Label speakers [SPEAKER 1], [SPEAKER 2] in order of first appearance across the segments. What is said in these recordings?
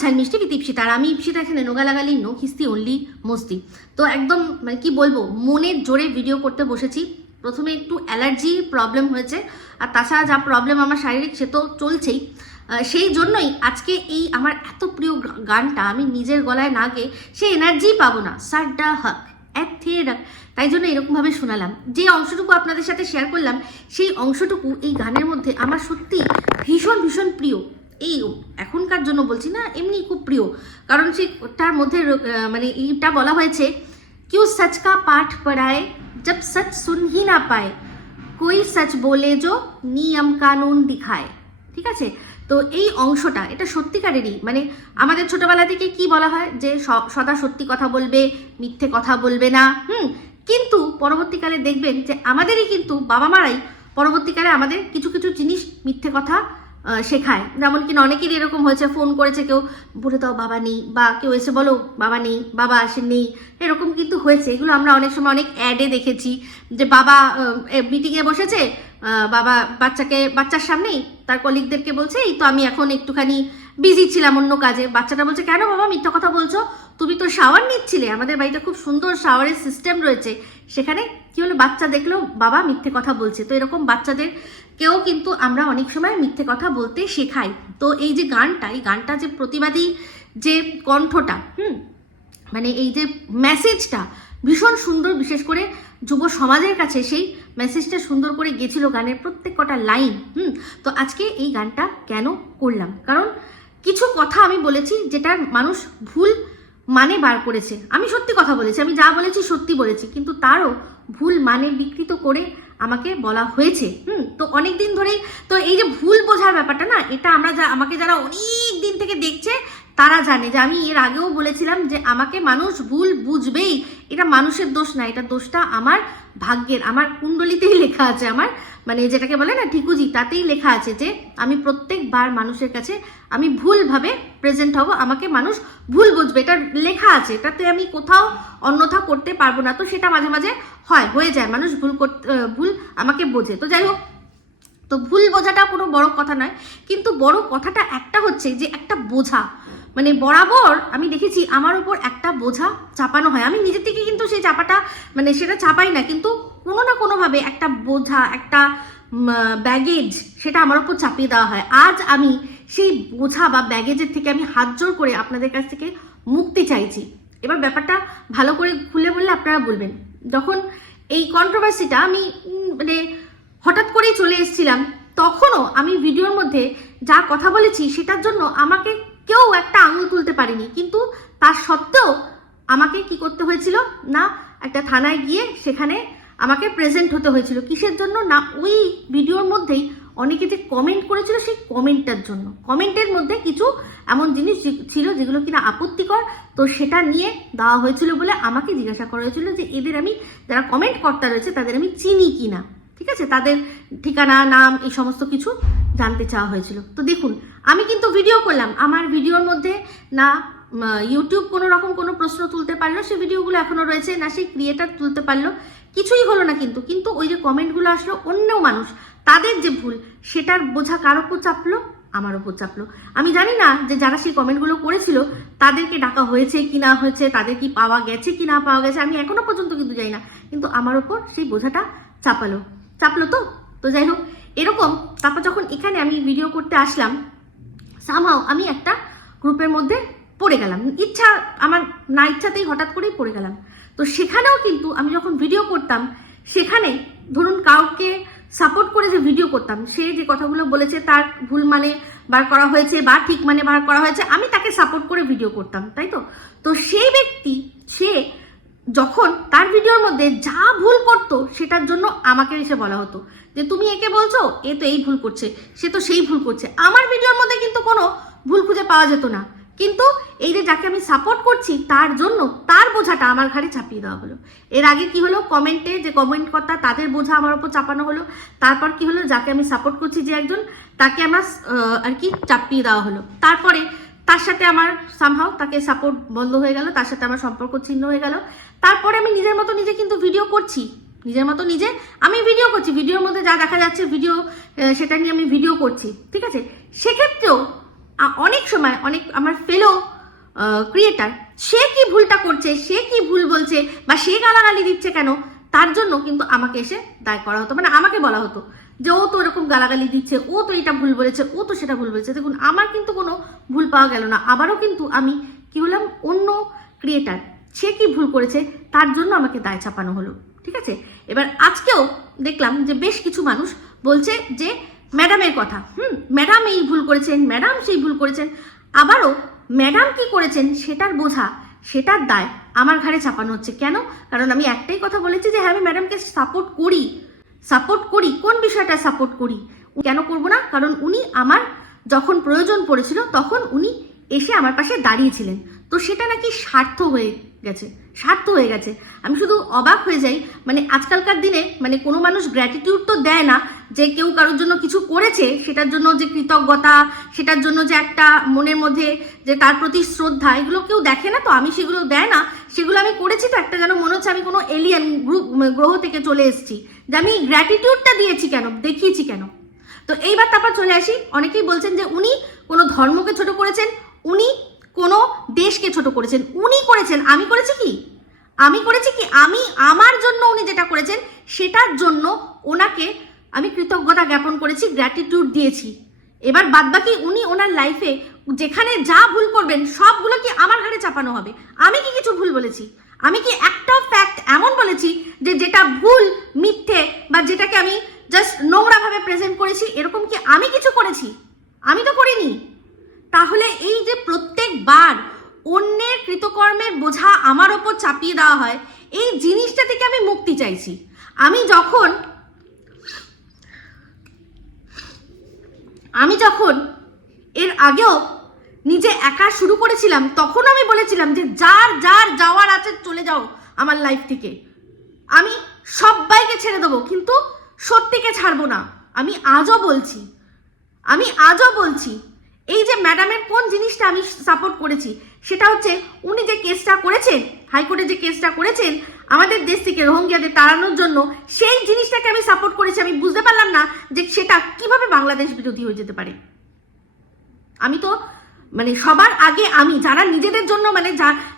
[SPEAKER 1] ঝাল মিষ্টি বিত ইপসিতা আর আমি ইপসিতা এখানে নোগালাগালি নো কিস্তি অনলি মস্তি। তো একদম মানে কি বলব, মনের জোরে ভিডিও করতে বসেছি। প্রথমে একটু অ্যালার্জি প্রবলেম হয়েছে, আর তাছাড়া যা প্রবলেম আমার শারীরিক, সে তো চলছেই। সেই জন্যই আজকে এই আমার এত প্রিয় গানটা আমি নিজের গলায় না গেয়ে সে এনার্জি পাবো না। সাড্ডা হক, এক থে ডাক তাই জন্য এরকমভাবে শোনালাম। যে অংশটুকু আপনাদের সাথে শেয়ার করলাম, সেই অংশটুকু এই গানের মধ্যে আমার সত্যি ভীষণ ভীষণ প্রিয়। এই এখনকার জন্য বলছি না, এমনি খুব প্রিয়। কারণ সে তার মধ্যে মানে এইটা বলা হয়েছে, কেউ সচ কা পাঠ পড়ায়, জব সচ শুনহি না পায়। কই সচ বলে যো নিয়ম কানুন দিখায়। ঠিক আছে? তো এই অংশটা, এটা সত্যিকারেরই। মানে আমাদের ছোটবেলা থেকে কি বলা হয়? যে সদা সত্যি কথা বলবে, মিথ্যে কথা বলবে না। হুম? কিন্তু পরবর্তীকালে দেখবেন যে আমাদেরই কিন্তু বাবা মারাই পরবর্তীকালে আমাদের কিছু কিছু জিনিস মিথ্যে কথা শেখায়। যেমন কিনা অনেকেরই এরকম হয়েছে, ফোন করেছে কেউ, বলে দাও বাবা নেই, বা কেউ এসে বলো, বাবা নেই, বাবা আসে নেই। এরকম কিন্তু হয়েছে। এগুলো আমরা অনেক সময় অনেক অ্যাডে দেখেছি যে বাবা মিটিংয়ে বসেছে বাবা বাচ্চাকে, বাচ্চার সামনেই তার কলিগদেরকে বলছে, এই তো আমি এখন একটুখানি বিজি ছিলাম অন্য কাজে। বাচ্চাটা বলছে, কেন বাবা, মিথ্যা কথা বলছো? তুমি তো শাওয়ার নিচ্ছিলে। আমাদের বাড়িতে খুব সুন্দর শাওয়ারের সিস্টেম রয়েছে। সেখানে কি হলো? বাচ্চা দেখল, বাবা, মিথ্যে কথা বলছে। তো এরকম বাচ্চাদের কেউ কিন্তু আমরা অনেক সময় মিথ্যে কথা বলতে শেখাই। তো এই যে গানটা, এই গানটা যে প্রতিবাদী যে কণ্ঠটা, হুম মানে এই যে মেসেজটা ভীষণ সুন্দর, বিশেষ করে যুব সমাজের কাছে সেই মেসেজটা সুন্দর করে গেছিল গানের প্রত্যেক কটা লাইন হুম, তো আজকে এই গানটা কেন করলাম? কারণ কিছু কথা আমি বলেছি যেটার মানুষ ভুল মানে বার করেছে। আমি সত্যি কথা বলেছি, আমি যা বলেছি সত্যি বলেছি, কিন্তু তারও ভুল মানে বিকৃত করে আমাকে বলা হয়েছে, হুম, তো অনেক দিন ধরেই, তো এই যে ভুল বোঝার ব্যাপারটা না, এটা আমরা যা, আমাকে যারা অনেক দিন থেকে দেখছে তারা জানে যে আমি এর আগেও বলেছিলাম যে আমাকে মানুষ ভুল বুঝবেই। এটা মানুষের দোষ না, এটা দোষটা আমার ভাগ্যের। আমার কুণ্ডলিতেই লেখা আছে, আমার মানে যেটাকে বলে না ঠিকুজি, তাতেই লেখা আছে যে আমি প্রত্যেকবার মানুষের কাছে আমি ভুলভাবে প্রেজেন্ট হব, আমাকে মানুষ ভুল বুঝবে। এটা লেখা আছে, এটাতে আমি কোথাও অন্যথা করতে পারব না। তো সেটা মাঝে মাঝে হয়, হয়ে যায়। মানুষ ভুল করতে ভুল আমাকে বোঝে। তো যাই হোক, তো ভুল বোঝাটা কোনো বড় কথা নয়। কিন্তু বড় কথাটা একটা হচ্ছে যে একটা বোঝা। মানে বরাবর আমি দেখেছি আমার উপর একটা বোঝা চাপানো হয়। আমি নিজের থেকে কিন্তু সেই চাপাটা মানে সেটা চাপাই না, কিন্তু কোনো না কোনোভাবে একটা বোঝা, একটা ব্যাগেজ সেটা আমার উপর চাপিয়ে দেওয়া হয়। আজ আমি সেই বোঝা বা ব্যাগেজের থেকে আমি হাত জোর করে আপনাদের কাছ থেকে মুক্তি চাইছি। এবার ব্যাপারটা ভালো করে খুলে বললে আপনারা বলবেন। যখন এই কন্ট্রোভার্সিটা আমি মানে হঠাৎ করেই চলে এসেছিলাম, তখনও আমি ভিডিওর মধ্যে যা কথা বলেছি, সেটার জন্য আমাকে কেউ একটা আঙুল তুলতে পারেনি। কিন্তু তার সত্ত্বেও আমাকে কি করতে হয়েছিল? না, একটা থানায় গিয়ে সেখানে আমাকে প্রেজেন্ট হতে হয়েছিল। কিসের জন্য? না, ওই ভিডিওর মধ্যেই অনেকে যে কমেন্ট করেছিল সেই কমেন্টটার জন্য। কমেন্টের মধ্যে কিছু এমন জিনিস ছিল যেগুলো কিনা আপত্তিকর। তো সেটা নিয়ে দেওয়া হয়েছিল বলে আমাকে জিজ্ঞাসা করা হয়েছিল যে এদের আমি যারা কমেন্ট কর্তা রয়েছে তাদের আমি চিনি কি না ঠিক আছে? তাদের ঠিকানা, নাম, এই সমস্ত কিছু জানতে চাওয়া হয়েছিল। তো দেখুন, আমি কিন্তু ভিডিও করলাম। আমার ভিডিওর মধ্যে না ইউটিউব কোনো রকম কোনো প্রশ্ন তুলতে পারল সেই ভিডিওগুলো এখনও রয়েছে, না সেই ক্রিয়েটার তুলতে পারল। কিছুই হলো না কিন্তু কিন্তু ওই যে কমেন্টগুলো আসলো, অন্য মানুষ, তাদের যে ভুল, সেটার বোঝা কার ওপর চাপলো? আমার ওপর চাপলো। আমি জানি না যে যারা সেই কমেন্টগুলো করেছিল, তাদেরকে ডাকা হয়েছে কি না হয়েছে, তাদের কি পাওয়া গেছে কি না পাওয়া গেছে, আমি এখনও পর্যন্ত কিন্তু জানি না। কিন্তু আমার ওপর সেই বোঝাটা চাপালো। চাপলো তো? তো যাই হোক, এরকম তারপর যখন এখানে আমি ভিডিও করতে আসলাম সামহাও আমি একটা গ্রুপের মধ্যে পড়ে গেলাম। ইচ্ছা, আমার না ইচ্ছাতেই হঠাৎ করেই পড়ে গেলাম। তো সেখানেও কিন্তু আমি যখন ভিডিও করতাম, সেখানে ধরুন কাউকে সাপোর্ট করে যে ভিডিও করতাম, সে যে কথাগুলো বলেছে তার ভুল মানে বার করা হয়েছে বা ঠিক মানে বার করা হয়েছে, আমি তাকে সাপোর্ট করে ভিডিও করতাম, তাই তো? তো সেই ব্যক্তি, সে যখন তার ভিডিওর মধ্যে যা ভুল করতো সেটার জন্য আমাকে এসে বলা হতো যে তুমি একে বলছো, এ তো এই ভুল করছে, সে তো সেই ভুল করছে। আমার ভিডিওর মধ্যে কিন্তু কোনো ভুল খুঁজে পাওয়া যেত না। কিন্তু এই যে যাকে আমি সাপোর্ট করছি, তার জন্য তার বোঝাটা আমার ঘাড়ে চাপিয়ে দেওয়া হলো। এর আগে কি হলো? কমেন্টে যে কমেন্ট কর্তা, তাদের বোঝা আমার উপর চাপানো হলো। তারপর কি হলো? যাকে আমি সাপোর্ট করছি যে একজন, তাকে আমার আর কি চাপিয়ে দেওয়া হলো। তারপরে তার সাথে আমার সামহাও তাকে সাপোর্ট বন্ধ হয়ে গেল, তার সাথে আমার সম্পর্ক ছিন্ন হয়ে গেল। তারপরে আমি নিজের মতো নিজে কিন্তু ভিডিও করছি। নিজের মতো নিজে আমি ভিডিও করছি। ভিডিওর মধ্যে যা দেখা যাচ্ছে ভিডিও সেটা নিয়ে আমি ভিডিও করছি। ঠিক আছে? সেক্ষেত্রেও অনেক সময়, অনেক আমার ফেলো ক্রিয়েটার সে কি ভুলটা করছে, সে কি ভুল বলছে, বা সে গালাগালি দিচ্ছে কেন, তার জন্য কিন্তু আমাকে এসে দায় করা হতো। মানে আমাকে বলা হতো যে, ও তো এরকম গালাগালি দিচ্ছে, ও তো এটা ভুল বলেছে, ও তো সেটা ভুল বলেছে। দেখুন, আমার কিন্তু কোনো ভুল পাওয়া গেল না। আবারও কিন্তু আমি কি হলাম? অন্য ক্রিয়েটার সে কি ভুল করেছে তার জন্য আমাকে দায় চাপানো হলো, ঠিক আছে? এবার আজকেও দেখলাম যে বেশ কিছু মানুষ বলছে যে, ম্যাডামের কথা। হুম, ম্যাডাম এই ভুল করেছেন, ম্যাডাম সেই ভুল করেছেন। আবারও, ম্যাডাম কি করেছেন সেটার বোঝা, সেটার দায় আমার ঘাড়ে চাপানো হচ্ছে। কেন? কারণ আমি একটাই কথা বলেছি যে হ্যাঁ আমি ম্যাডামকে সাপোর্ট করি। সাপোর্ট করি, কোন বিষয়টা সাপোর্ট করি? কেন করব না? কারণ উনি আমার যখন প্রয়োজন পড়েছিল, তখন উনি এসে আমার পাশে দাঁড়িয়েছিলেন। তো সেটা নাকি স্বার্থ হয়ে গেছে স্বার্থ হয়ে গেছে। আমি শুধু অবাক হয়ে যাই মানে আজকালকার দিনে মানে কোনো মানুষ গ্র্যাটিটিউড তো দেয় না যে কেউ কারোর জন্য কিছু করেছে, সেটার জন্য যে কৃতজ্ঞতা, সেটার জন্য যে একটা মনের মধ্যে যে তার প্রতি শ্রদ্ধা, এগুলো কেউ দেখে না তো, আমি সেগুলো দেয় না। সেগুলো আমি করেছি তো, একটা যেন মনে হচ্ছে আমি কোনো এলিয়ান গ্রুপ গ্রহ থেকে চলে এসেছি। যে আমি গ্র্যাটিটিউডটা দিয়েছি কেন, দেখিয়েছি কেন? তো এইবার তারপর চলে আসি, অনেকেই বলছেন যে উনি কোনো ধর্মকে ছোট করেছেন উনি কোনো দেশকে ছোট করেছেন। উনি করেছেন, আমি করেছি কি? আমি করেছি কি? আমি আমার জন্য উনি যেটা করেছেন, সেটার জন্য ওনাকে আমি কৃতজ্ঞতা জ্ঞাপন করেছি গ্র্যাটিটিউড দিয়েছি। এবার বাদবাকি উনি ওনার লাইফে যেখানে যা ভুল করবেন, সবগুলো কি আমার ঘাড়ে চাপানো হবে? আমি কি কিছু ভুল বলেছি? আমি কি একটাও ফ্যাক্ট এমন বলেছি যে যেটা ভুল, মিথ্যে বা যেটাকে আমি জাস্ট নোংরাভাবে প্রেজেন্ট করেছি, এরকম কি আমি কিছু করেছি? আমি তো করিনি। তাহলে এই যে প্রত্যেকবার অন্যের কৃতকর্মের বোঝা আমার ওপর চাপিয়ে দেওয়া হয়, এই জিনিসটা থেকে আমি মুক্তি চাইছি। আমি যখন আমি যখন এর আগেও নিজে একা শুরু করেছিলাম, তখন আমি বলেছিলাম যে যার যার যাওয়ার আছে চলে যাও আমার লাইফ থেকে। আমি সবাইকে ছেড়ে দেবো, কিন্তু সত্যিকে ছাড়বো না। আমি আজও বলছি, আমি আজও বলছি এই যে ম্যাডামের কোন জিনিসটা আমি সাপোর্ট করেছি, সেটা হচ্ছে উনি যে কেসটা করেছেন, হাইকোর্টে যে কেসটা করেছেন, আমাদের দেশ থেকে রোহিঙ্গিয়াদের তাড়ানোর জন্য, সেই জিনিসটাকে আমি সাপোর্ট করেছি। আমি বুঝতে পারলাম না যে সেটা কীভাবে বাংলাদেশ বিরোধী হয়ে যেতে পারে। আমি তো মানে সবার আগে আমি, যারা নিজেদের জন্য মানে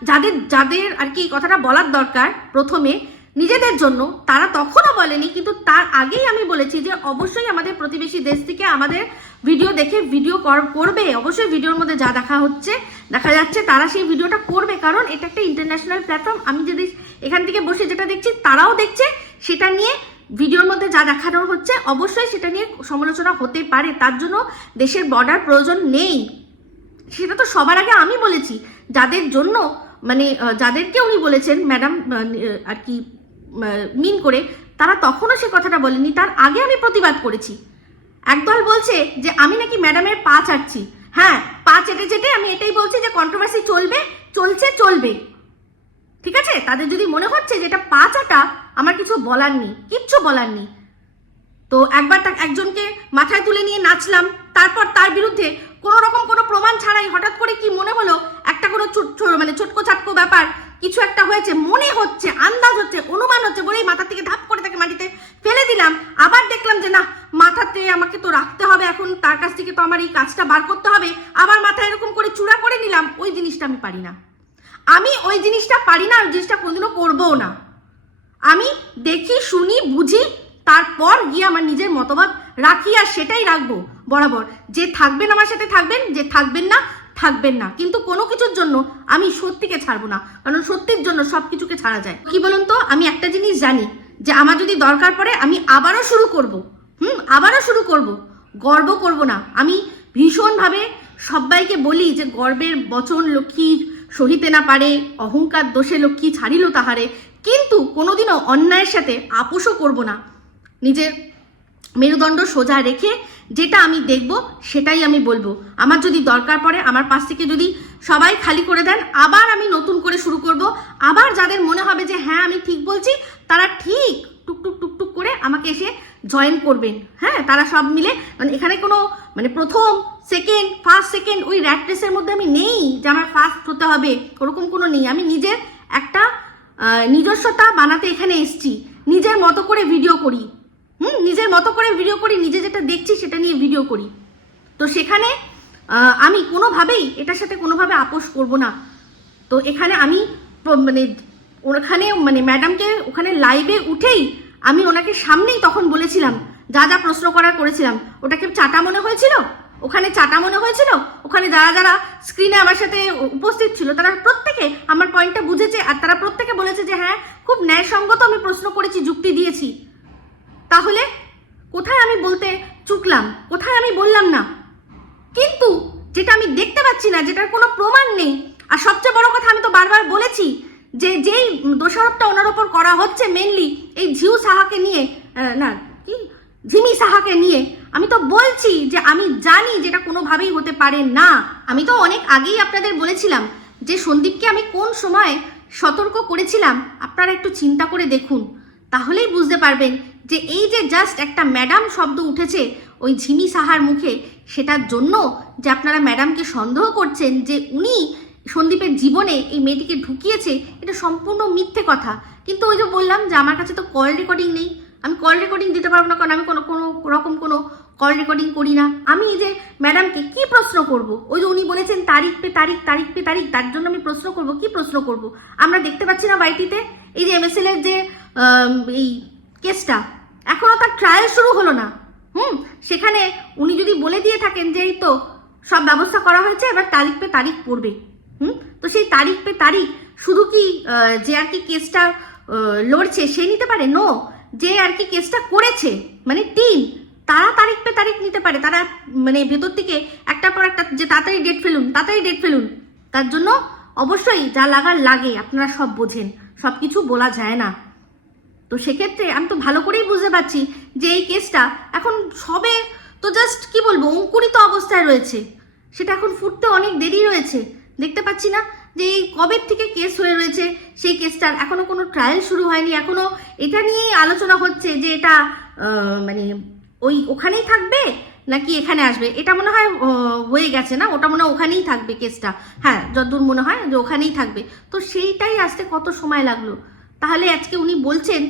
[SPEAKER 1] যাদের যাদের আর কি কথাটা বলার দরকার প্রথমে নিজেদের জন্য, তারা তখনও বলেনি, কিন্তু তার আগেই আমি বলেছি যে অবশ্যই আমাদের প্রতিবেশী দেশ থেকে আমাদের ভিডিও দেখে ভিডিও কর- করবে। অবশ্যই ভিডিওর মধ্যে যা দেখা হচ্ছে, দেখা যাচ্ছে, তারা সেই ভিডিওটা করবে। কারণ এটা একটা ইন্টারন্যাশনাল প্ল্যাটফর্ম আমি যদি এখান থেকে বসে যেটা দেখছি, তারাও দেখছে। সেটা নিয়ে ভিডিওর মধ্যে যা দেখানো হচ্ছে, অবশ্যই সেটা নিয়ে সমালোচনা হতে পারে। তার জন্য দেশের বর্ডার প্রয়োজন নেই। সেটা তো সবার আগে আমি বলেছি। যাদের জন্য মানে যাদেরকে উনি বলেছেন ম্যাডাম আর কি মিন করে তারা তখনও সে কথাটা বলেনি। তার আগে আমি প্রতিবাদ করেছি। একদল বলছে যে, আমি নাকি ম্যাডামের পা চাটছি। হ্যাঁ পা চেটে চেটে আমি এটাই বলছি যে কন্ট্রোভার্সি চলবে, চলছে, চলবে। ঠিক আছে? তাদের যদি মনে হচ্ছে যে, এটা পা চাটা, আমার কিছু বলার নেই, কিচ্ছু বলার নেই। তো একবার তা একজনকে মাথায় তুলে নিয়ে নাচলাম। তারপর তার বিরুদ্ধে কোনো রকম কোনো প্রমাণ ছাড়াই হঠাৎ করে কি মনে হলো, একটা কোনো ছোট- মানে ছোটকো ছাটকো ব্যাপার কিছু একটা হয়েছে, মনে হচ্ছে, আন্দাজ হচ্ছে, অনুমান হচ্ছে বলেই মাথা থেকে ধাপ করে তাকে মাটিতে ফেলে দিলাম। আবার দেখলাম যে না, মাথাতে আমাকে তো রাখতে হবে এখন, তার কাছ থেকে তো আমার এই কাজটা বার করতে হবে। আবার মাথায় এরকম করে চূড়া করে নিলাম, ওই জিনিসটা আমি পারি না। আমি ওই জিনিসটা পারি না ওই জিনিসটা কোনোদিনও করবও না। আমি দেখি, শুনি, বুঝি, তারপর গিয়ে আমার নিজের মতবাদ রাখি, আর সেটাই রাখব, বরাবর। যে থাকবেন আমার সাথে থাকবেন, যে থাকবেন না থাকবেন না। কিন্তু কোনো কিছুর জন্য আমি সত্যিকে ছাড়বো না। কারণ সত্যির জন্য সব কিছুকে ছাড়া যায়। কি বলুন তো? আমি একটা জিনিস জানি যে আমার যদি দরকার পড়ে, আমি আবারও শুরু করব। হুম? আবারও শুরু করব। গর্ব করব না। আমি ভীষণভাবে সবাইকে বলি যে গর্বের বচন লক্ষ্মী সহিতে না পারে, অহংকার দোষে লক্ষ্মী ছাড়িল তাহারে। কিন্তু কোনোদিনও অন্যায়ের সাথে আপোষও করব না। নিজের মেরুদণ্ড সোজা রেখে যেটা আমি দেখব, সেটাই আমি বলব। আমার যদি দরকার পড়ে, আমার পাশ থেকে যদি সবাই খালি করে দেন, আবার আমি নতুন করে শুরু করব। আবার যাদের মনে হবে যে হ্যাঁ আমি ঠিক বলছি তারা ঠিক টুকটুক টুকটুক করে আমাকে এসে জয়েন করবেন। হ্যাঁ তারা সব মিলে মানে এখানে কোনো মানে প্রথম সেকেন্ড ফার্স্ট সেকেন্ড ওই র্যাট রেসের মধ্যে আমি নেই যে, আমার ফার্স্ট হতে হবে। ওরকম কোনো নেই। আমি নিজের একটা নিজস্বতা বানাতে এখানে এসছি। নিজের মতো করে ভিডিও করি। হুম, নিজের মতো করে ভিডিও করি, নিজে যেটা দেখছি সেটা নিয়ে ভিডিও করি। তো সেখানে আমি কোনোভাবেই এটার সাথে কোনোভাবে আপোষ করব না। তো এখানে আমি মানে ওখানে মানে ম্যাডামকে ওখানে লাইভে উঠেই আমি ওনাকে সামনেই তখন বলেছিলাম, যা যা প্রশ্ন করার করেছিলাম। ওটাকে চাটা মনে হয়েছিল? ওখানে চাটা মনে হয়েছিল? ওখানে যারা যারা স্ক্রিনে আমার সাথে উপস্থিত ছিল, তারা প্রত্যেকে আমার পয়েন্টটা বুঝেছে, আর তারা প্রত্যেকে বলেছে যে হ্যাঁ খুব ন্যায়সঙ্গত আমি প্রশ্ন করেছি, যুক্তি দিয়েছি। তাহলে? কোথায় আমি বলতে চুকলাম? কোথায় আমি বললাম না? কিন্তু যেটা আমি দেখতে পাচ্ছি না, যেটার কোনো প্রমাণ নেই, আর সবচেয়ে বড় কথা আমি তো বারবার বলেছি যে যেই দোষারোপটা ওনার ওপর করা হচ্ছে মেনলি এই ঝিউ সাহাকে নিয়ে না, কি? ঝিমি সাহাকে নিয়ে, আমি তো বলছি যে আমি জানি যেটা কোনোভাবেই হতে পারে না। আমি তো অনেক আগেই আপনাদের বলেছিলাম যে সন্দীপকে আমি কোন সময় সতর্ক করেছিলাম, আপনারা একটু চিন্তা করে দেখুন। তাহলেই বুঝতে পারবেন যে এই যে জাস্ট একটা ম্যাডাম শব্দ উঠেছে ওই ঝিমি সাহার মুখে, সেটার জন্য যে আপনারা ম্যাডামকে সন্দেহ করছেন যে উনি সন্দীপের জীবনে এই মেয়েটিকে ঢুকিয়েছে, এটা সম্পূর্ণ মিথ্যে কথা। কিন্তু ওই যে বললাম যে আমার কাছে তো কল রেকর্ডিং নেই। আমি কল রেকর্ডিং দিতে পারব না, কারণ আমি কোনো কোনো রকম কোনো কল রেকর্ডিং করি না। আমি এই যে ম্যাডামকে কি প্রশ্ন করব? ওই যে উনি বলেছেন তারিখ পে তারিখ তারিখ পে তারিখ, তার জন্য আমি প্রশ্ন করব, কি প্রশ্ন করব? আমরা দেখতে পাচ্ছি না বাড়িটিতে এই যে এমএসএল এর যে এই কেসটা। এখনও তার ট্রায়াল শুরু হলো না। হুম, সেখানে উনি যদি বলে দিয়ে থাকেন যে এই তো সব ব্যবস্থা করা হয়েছে, এবার তারিখ পে তারিখ পড়বে। হুম, তো সেই তারিখ পে তারিখ শুধু কি যে আর কি কেসটা লড়ছে সে নিতে পারে? নো যে আর কি কেসটা করেছে মানে টিম তারা তারিখ পে তারিখ নিতে পারে। তারা মানে ভেতর থেকে একটার পর একটা যে তাড়াতাড়ি ডেট ফেলুন, তাড়াতাড়ি ডেট ফেলুন, তার জন্য অবশ্যই যা লাগার লাগে, আপনারা সব বোঝেন। সব কিছু বলা যায় না। তো সেক্ষেত্রে আমি তো ভালো করেই বুঝতে পারছি যে এই কেসটা এখন সবে তো জাস্ট কি বলব, অঙ্কুরিত অবস্থায় রয়েছে। সেটা এখন ফুটতে অনেক দেরি রয়েছে। দেখতে পাচ্ছি না যে এই কবের থেকে কেস হয়ে রয়েছে, সেই কেসটার এখনও কোনো ট্রায়াল শুরু হয়নি। এখনও এটা নিয়েই আলোচনা হচ্ছে যে এটা মানে ওই ওখানেই থাকবে নাকি এখানে আসবে? এটা মনে হয় হয়ে গেছে না? ওটা মনে হয় ওখানেই থাকবে কেসটা। হ্যাঁ যতদূর মনে হয় যে ওখানেই থাকবে। তো সেইটাই আসতে কত সময় লাগল? তাহলে আজকে উনি বলছেন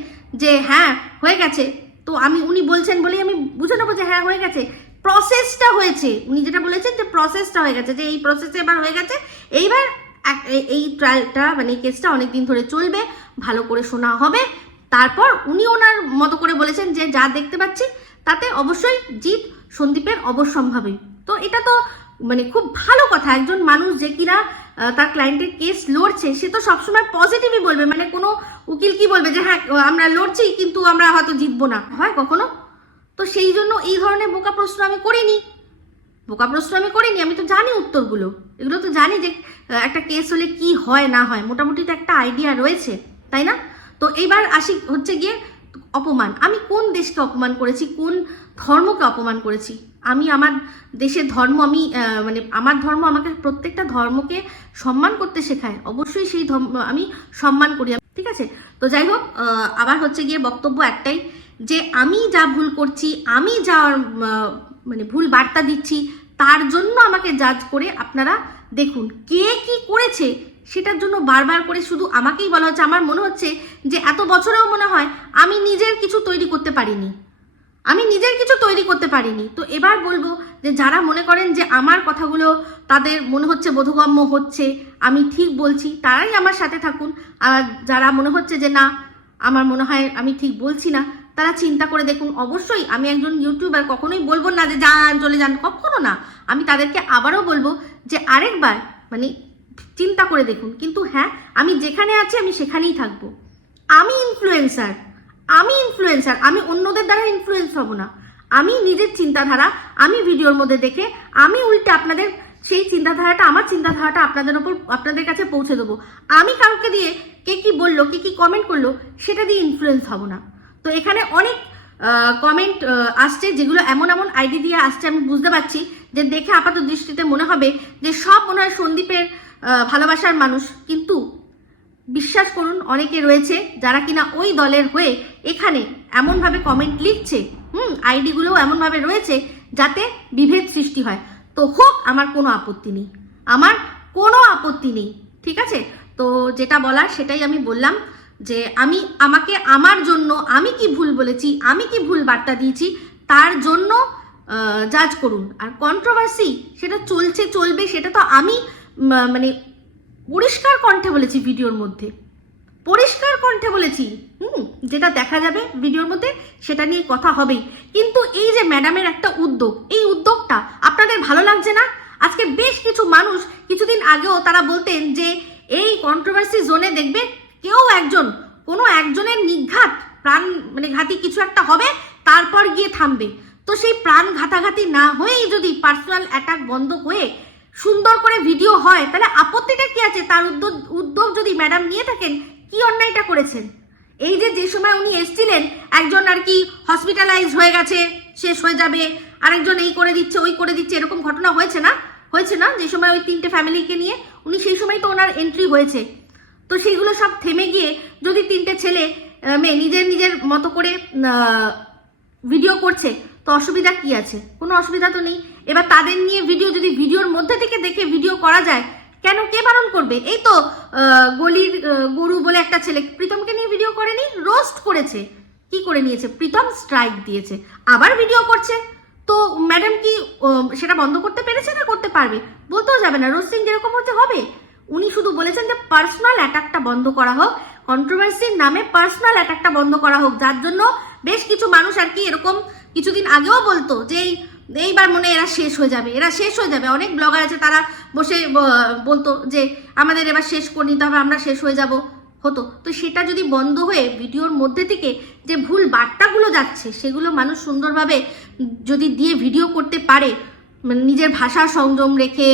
[SPEAKER 1] যে হ্যাঁ হয়ে গেছে। তো আমি, উনি বলছেন বলেই আমি বুঝে নেব যে হ্যাঁ হয়ে গেছে। প্রসেসটা হয়েছে। উনি যেটা বলেছেন যে প্রসেসটা হয়ে গেছে, যে এই প্রসেসে এবার হয়ে গেছে। এইবার এই ট্রায়ালটা মানে কেসটা অনেক দিন ধরে চলবে, ভালো করে শোনা হবে। তারপর উনি ওনার মতো করে বলেছেন যে, যা দেখতে পাচ্ছি, তাতে অবশ্যই জিত সন্দীপের অবশ্যম্ভাবী। তো এটা তো মানে খুব ভালো কথা। একজন মানুষ যে কিনা তার ক্লায়েন্টের কেস লড়ছে, সে তো সবসময় পজিটিভই বলবে মানে কোনো উকিল কি বলবে যে হ্যাঁ আমরা লড়ছি, কিন্তু আমরা হয়তো জিতবো না। হয় কখনো? তো সেই জন্য এই ধরনের বোকা প্রশ্ন আমি করিনি। বোকা প্রশ্ন আমি করিনি, আমি তো জানি উত্তরগুলো। এগুলো তো জানি যে একটা কেস হলে কি হয়, না হয়। মোটামুটি তো একটা আইডিয়া রয়েছে, তাই না? তো এইবার আসি, হচ্ছে গিয়ে অপমান। আমি কোন দেশকে অপমান করেছি? কোন ধর্মকে অপমান করেছি? আমি আমার দেশের ধর্ম, আমি মানে আমার ধর্ম আমাকে প্রত্যেকটা ধর্মকে সম্মান করতে শেখায়। অবশ্যই সেই ধর্ম আমি সম্মান করি। ঠিক আছে? তো যাই হোক আবার হচ্ছে গিয়ে বক্তব্য একটাই যে আমি যা ভুল করছি, আমি যা মানে ভুল বার্তা দিচ্ছি, তার জন্য আমাকে জাজ করে আপনারা দেখুন কে কি করেছে, সেটার জন্য বারবার করে শুধু আমাকেই বলা হচ্ছে। আমার মনে হচ্ছে যে এত বছরেও মনে হয় আমি নিজের কিছু তৈরি করতে পারিনি। আমি নিজের কিছু তৈরি করতে পারিনি। তো এবার বলব যে যারা মনে করেন যে আমার কথাগুলো তাদের মনে হচ্ছে বোধগম্য হচ্ছে, আমি ঠিক বলছি, তারাই আমার সাথে থাকুন। আর যারা মনে হচ্ছে যে না, আমার মনে হয় আমি ঠিক বলছি না, তারা চিন্তা করে দেখুন। অবশ্যই আমি একজন ইউটিউবার, কখনোই বলব না যে যান, চলে যান, কখনো না। আমি তাদেরকে আবারও বলব যে আরেকবার মানে চিন্তা করে দেখুন। কিন্তু হ্যাঁ আমি যেখানে আছি আমি সেখানেই থাকব। আমি ইনফ্লুয়েন্সার আমি ইনফ্লুয়েন্সার আমি অন্যদের দ্বারা ইনফ্লুয়েন্স হব না। আমি নিজের চিন্তাধারা, আমি ভিডিওর মধ্যে দেখে, আমি উল্টে আপনাদের সেই চিন্তাধারাটা, আমার চিন্তাধারাটা আপনাদের ওপর, আপনাদের কাছে পৌঁছে দেবো। আমি কাউকে দিয়ে কে কি বলল, কে কি কমেন্ট করল, সেটা দিয়ে ইনফ্লুয়েন্স হব না। তো এখানে অনেক কমেন্ট আসছে, যেগুলো এমন এমন আইডি দিয়ে আসছে, আমি বুঝতে পারছি যে দেখে আপাত দৃষ্টিতে মনে হবে যে সব মনে হয় সন্দীপের ভালোবাসার মানুষ। কিন্তু বিশ্বাস করুন, অনেকে রয়েছে যারা কিনা ওই দলের হয়ে এখানে এমনভাবে কমেন্ট লিখছে, হুম আইডিগুলোও এমনভাবে রয়েছে যাতে বিভেদ সৃষ্টি হয়। তো হোক, আমার কোনো আপত্তি নেই। আমার কোনো আপত্তি নেই, ঠিক আছে? তো যেটা বলার সেটাই আমি বললাম যে আমি, আমাকে আমার জন্য আমি কি ভুল বলেছি, আমি কি ভুল বার্তা দিয়েছি, তার জন্য জাজ করুন। আর কন্ট্রোভার্সি সেটা চলছে, চলবে, সেটা তো আমি মানে পরিষ্কার কণ্ঠে বলেছি ভিডিওর মধ্যে। পরিষ্কার কণ্ঠে বলেছি, হুম, যেটা দেখা যাবে ভিডিওর মধ্যে, সেটা নিয়ে কথা হবেই। কিন্তু এই যে ম্যাডামের একটা উদ্যোগ, এই উদ্যোগটা আপনাদের ভালো লাগছে না? আজকে বেশ কিছু মানুষ কিছুদিন আগেও তারা বলতেন যে, এই কন্ট্রোভার্সি জোনে দেখবে কেউ একজন, কোনো একজনের নিঘাত, প্রাণ মানে ঘাতি কিছু একটা হবে, তারপর গিয়ে থামবে। তো সেই প্রাণ ঘাতাঘাতি না হয়েই যদি পার্সোনাল অ্যাটাক বন্ধ হয়ে সুন্দর করে ভিডিও হয়, তাহলে আপত্তিটা তার উদ্যোগ উদ্যোগ যদি ম্যাডাম নিয়ে থাকেন, কি অন্যায়টা করেছেন? এই যে যে সময় উনি এসছিলেন, একজন আর কি হসপিটালাইজ হয়ে গেছে, শেষ হয়ে যাবে, আরেকজন এই করে দিচ্ছে, ওই করে দিচ্ছে, এরকম ঘটনা হয়েছে না? হয়েছে না? যে সময় ওই তিনটে ফ্যামিলিকে নিয়ে উনি সেই সময় তো ওনার এন্ট্রি হয়েছে। তো সেইগুলো সব থেমে গিয়ে যদি তিনটে ছেলে মেয়ে নিজের নিজের মতো করে ভিডিও করছে, তো অসুবিধা কি আছে? কোনো অসুবিধা তো নেই। এবার তাদের নিয়ে ভিডিও যদি ভিডিওর মধ্যে থেকে দেখে ভিডিও করা যায় কেন কে বারণ করবে? এই তো গলির গরু বলে একটা ছেলে প্রীতমকে নিয়ে ভিডিও করেনি রোস্ট করেছে। কি করে নিয়েছে? প্রীতম স্ট্রাইক দিয়েছে। আবার ভিডিও করছে। তো ম্যাডাম কি সেটা বন্ধ করতে পেরেছে না করতে পারবে? বলতেও যাবে না রোস্টিং যেরকম হতে হবে। উনি শুধু বলেছেন যে পার্সোনাল অ্যাটাকটা বন্ধ করা হোক কন্ট্রোভার্সির নামে পার্সোনাল অ্যাটাকটা বন্ধ করা হোক। যার জন্য বেশ কিছু মানুষ আর কি এরকম কিছুদিন আগেও বলতো যে এই এইবার মনে এরা শেষ হয়ে যাবে, এরা শেষ হয়ে যাবে। অনেক ব্লগার আছে, তারা বসে বলতো যে, আমাদের এবার শেষ করে নিতে হবে, আমরা শেষ হয়ে যাব। হতো। তো সেটা যদি বন্ধ হয়ে ভিডিওর মধ্যে থেকে যে ভুল বার্তাগুলো যাচ্ছে, সেগুলো মানুষ সুন্দরভাবে যদি দিয়ে ভিডিও করতে পারে মানে নিজের ভাষা সংযম রেখে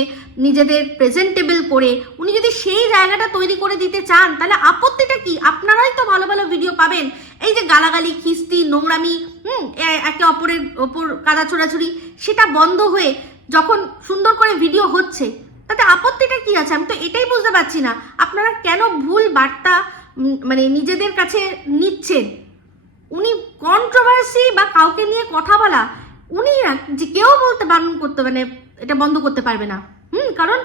[SPEAKER 1] নিজেদের প্রেজেন্টেবল করে উনি যদি সেই জায়গাটা তৈরি করে দিতে চান, তাহলে আপত্তিটা কি? আপনারাই তো ভালো ভালো ভিডিও পাবেন। এই যে গালাগালি, খিস্তি, নোংরামি, হুম একে অপরের ওপর কাদা ছোড়াছুড়ি, সেটা বন্ধ হয়ে যখন সুন্দর করে ভিডিও হচ্ছে, তাতে আপত্তিটা কি আছে? আমি তো এটাই বুঝতে পারছি না। আপনারা কেন ভুল বার্তা মানে নিজেদের কাছে নিচ্ছেন? উনি কন্ট্রোভার্সি বা কাউকে নিয়ে কথা বলা উনি না যে কেউ বলতে বারণ করতে মানে এটা বন্ধ করতে পারবে না। হুম, কারণ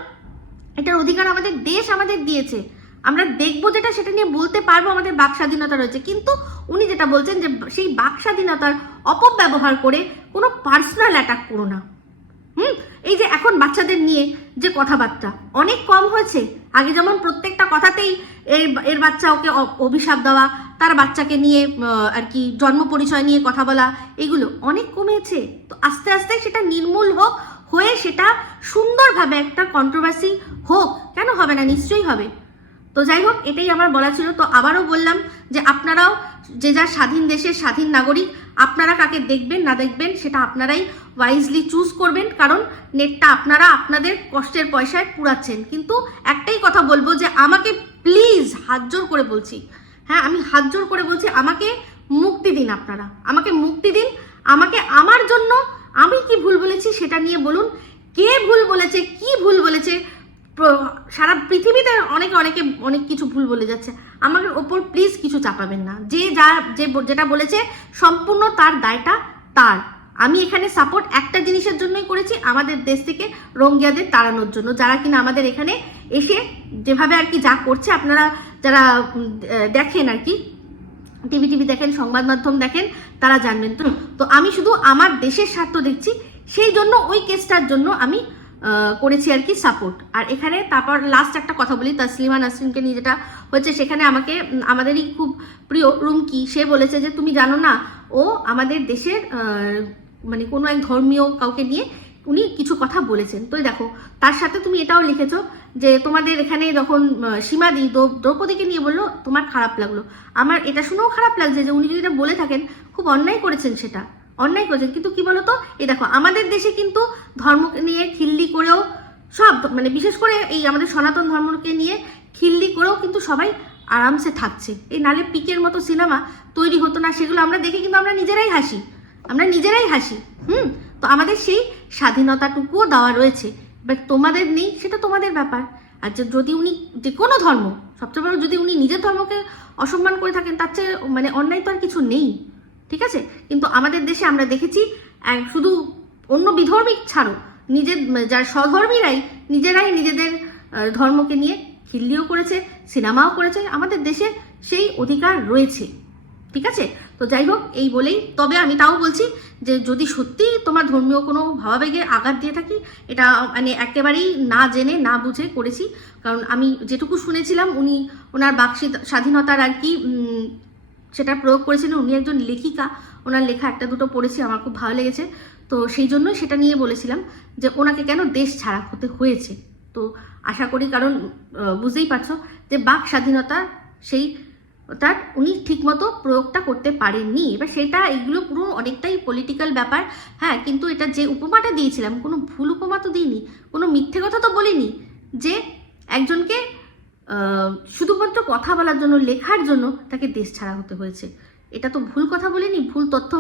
[SPEAKER 1] এটার অধিকার আমাদের দেশ আমাদের দিয়েছে। আমরা দেখব যেটা, সেটা নিয়ে বলতে পারব আমাদের বাক স্বাধীনতা রয়েছে। কিন্তু উনি যেটা বলছেন যে সেই বাক স্বাধীনতার অপব্যবহার করে কোনো পার্সোনাল অ্যাটাক করো না। হুম, এই যে এখন বাচ্চাদের নিয়ে যে কথাবার্তা, অনেক কম হয়েছে। আগে যেমন প্রত্যেকটা কথাতেই এর এর বাচ্চা ওকে অভিশাপ দেওয়া, তার বাচ্চাকে নিয়ে আর কি জন্ম পরিচয় নিয়ে কথা বলা, এগুলো অনেক কমেছে। তো আস্তে আস্তে সেটা নির্মূল হোক, হয়ে সেটা সুন্দরভাবে একটা কন্ট্রোভার্সি হোক, কেন হবে না? নিশ্চয়ই হবে। তো যাই হোক, এটাই আমার বলা ছিল। তো আবারও বললাম যে আপনারাও যে যার স্বাধীন দেশের স্বাধীন নাগরিক, আপনারা কাকে দেখবেন, না দেখবেন, সেটা আপনারাই ওয়াইজলি চুজ করবেন। কারণ নেটটা আপনারা আপনাদের কষ্টের পয়সায় পুরাচ্ছেন। কিন্তু একটাই কথা বলব যে আমাকে প্লিজ হাত জোর করে বলছি। হ্যাঁ আমি হাত জোর করে বলছি, আমাকে মুক্তি দিন আপনারা। আমাকে মুক্তি দিন। আমাকে আমার জন্য আমি কি ভুল বলেছি সেটা নিয়ে বলুন। কে ভুল বলেছে, কি ভুল বলেছে সারা পৃথিবীতে অনেকে অনেকে অনেক কিছু ভুল বলে যাচ্ছে। আমার ওপর প্লিজ কিছু চাপাবেন না। যে যা, যে যেটা বলেছে, সম্পূর্ণ তার দায়টা তার। আমি এখানে সাপোর্ট একটা জিনিসের জন্যই করেছি, আমাদের দেশ থেকে রোহিঙ্গাদের তাড়ানোর জন্য। যারা কিনা আমাদের এখানে এসে যেভাবে আর কি যা করছে, আপনারা যারা দেখেন আর কি টিভি টিভি দেখেন, সংবাদ মাধ্যম দেখেন, তারা জানবেন। তো তো আমি শুধু আমার দেশের স্বার্থ দেখছি, সেই জন্য ওই কেসটার জন্য আমি করেছি আর কি সাপোর্ট আর এখানে তারপর লাস্ট একটা কথা বলি, তাসলিমা নাসরিনকে নিয়ে যেটা হচ্ছে, সেখানে আমাকে আমাদেরই খুব প্রিয় রুমকি, সে বলেছে যে, তুমি জানো না, ও আমাদের দেশের মানে কোনো এক ধর্মীয় কাউকে নিয়ে উনি কিছু কথা বলেছেন। তো দেখো, তার সাথে তুমি এটাও লিখেছো যে, তোমাদের এখানে যখন সীমাদি দ্রৌ- দ্রৌপদীকে নিয়ে বলল, তোমার খারাপ লাগল। আমার এটা শুনেও খারাপ লাগছে যে, উনি যদি এটা বলে থাকেন, খুব অন্যায় করেছেন সেটা। অন্যায় করেছেন কিন্তু কি বলতো? এই দেখো, আমাদের দেশে কিন্তু ধর্মকে নিয়ে খিল্লি করেও সব মানে বিশেষ করে এই আমাদের সনাতন ধর্মকে নিয়ে খিল্লি করেও কিন্তু সবাই আরামসে থাকছে। এই নালে পিকের মতো সিনেমা তৈরি হতো না, সেগুলো আমরা দেখে কিন্তু আমরা নিজেরাই হাসি। আমরা নিজেরাই হাসি, হুম? তো আমাদের সেই স্বাধীনতাটুকুও দেওয়া রয়েছে। বাট তোমাদের নেই, সেটা তোমাদের ব্যাপার। আর যে- যদি উনি যে কোনো ধর্ম, সবচেয়ে বড় যদি উনি নিজের ধর্মকে অসম্মান করে থাকেন, তার চেয়ে মানে অন্যায় তো আর কিছু নেই। ঠিক আছে? কিন্তু আমাদের দেশে আমরা দেখেছি শুধু অন্য বিধর্মিক ছাড়ো, নিজের যার স্বধর্মীরাই নিজেরাই নিজেদের ধর্মকে নিয়ে খিল্লিও করেছে, সিনেমাও করেছে, আমাদের দেশে সেই অধিকার রয়েছে। ঠিক আছে? তো যাই হোক, এই বলেই। তবে আমি তাও বলছি যে যদি সত্যি তোমার ধর্মীয় কোনো ভাবাবেগে আঘাত দিয়ে থাকি, এটা মানে একেবারেই না জেনে, না বুঝে করেছি। কারণ আমি যেটুকু শুনেছিলাম, উনি ওনার বাক স্বাধীনতার আর কি সেটা প্রয়োগ করেছিলেন উনি একজন লেখিকা। ওনার লেখা একটা দুটো পড়েছি, আমার খুব ভালো লেগেছে। তো সেই জন্য সেটা নিয়ে বলেছিলাম যে ওনাকে কেন দেশ ছাড়া হতে হয়েছে? তো আশা করি কারণ বুঝতেই পারছ যে বাক স্বাধীনতা সেই, তার উনি ঠিকমতো প্রয়োগটা করতে পারেননি। এবার সেটা, এগুলো পুরো অনেকটাই পলিটিক্যাল ব্যাপার হ্যাঁ কিন্তু এটা যে উপমাটা দিয়েছিলাম, কোনো ভুল উপমা তো দিইনি, কোনো মিথ্যে কথা তো বলিনি যে একজনকে শুধুমাত্র কথা বলার জন্য, লেখার জন্য তাকে দেশ ছাড়া হতে হয়েছে। এটা তো ভুল কথা বলিনি, ভুল তথ্য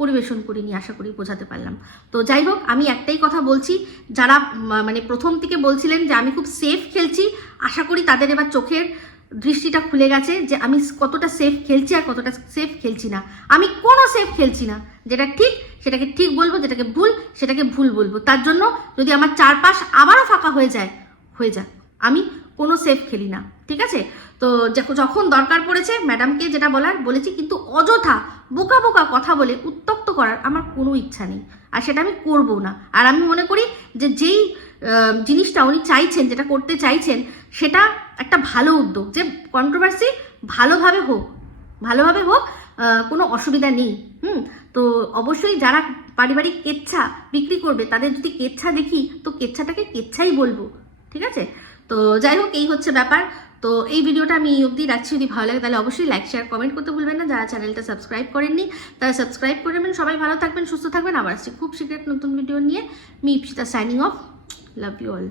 [SPEAKER 1] পরিবেশন করিনি, আশা করি বোঝাতে পারলাম। তো যাই হোক, আমি একটাই কথা বলছি, যারা মানে প্রথম থেকে বলছিলেন যে আমি খুব সেফ খেলছি, আশা করি তাদের এবার চোখের দৃষ্টিটা খুলে গেছে যে আমি কতটা সেফ খেলছি আর কতটা সেফ খেলছি না। আমি কোনো সেফ খেলছি না, যেটা ঠিক, সেটাকে ঠিক বলব, যেটাকে ভুল, সেটাকে ভুল বলব। তার জন্য যদি আমার চারপাশ আবারও ফাঁকা হয়ে যায়, হয়ে যাক। আমি কোনো সেফ খেলি না, ঠিক আছে? তো যখন দরকার পড়েছে ম্যাডামকে যেটা বলার বলেছি, কিন্তু অযথা বোকা বোকা কথা বলে উত্তক্ত করার আমার কোনো ইচ্ছা নেই, আর সেটা আমি করব না। আর আমি মনে করি যে যেই জিনিসটা উনি চাইছেন, যেটা করতে চাইছেন, সেটা একটা ভালো উদ্যোগ, যে কন্ট্রোভার্সি ভালোভাবে হোক ভালোভাবে হোক কোনো অসুবিধা নেই, হুম? তো অবশ্যই যারা পারিবারিক কেচ্ছা বিক্রি করবে, তাদের যদি কেচ্ছা দেখি, তো কেচ্ছাটাকে কেচ্ছাই বলব, ঠিক আছে? তো যাই হোক, এই হচ্ছে ব্যাপার। তো এই ভিডিওটা আমি এই অবধি রাখছি। যদি ভালো লাগে, তাহলে অবশ্যই লাইক শেয়ার কমেন্ট করতে ভুলবেন না। যারা চ্যানেলটা সাবস্ক্রাইব করেননি, তারা সাবস্ক্রাইব করে নেবেন। সবাই ভালো থাকবেন, সুস্থ থাকবেন। আবার আসছি খুব শীঘ্র নতুন ভিডিও নিয়ে। Me Ipsita signing off love you all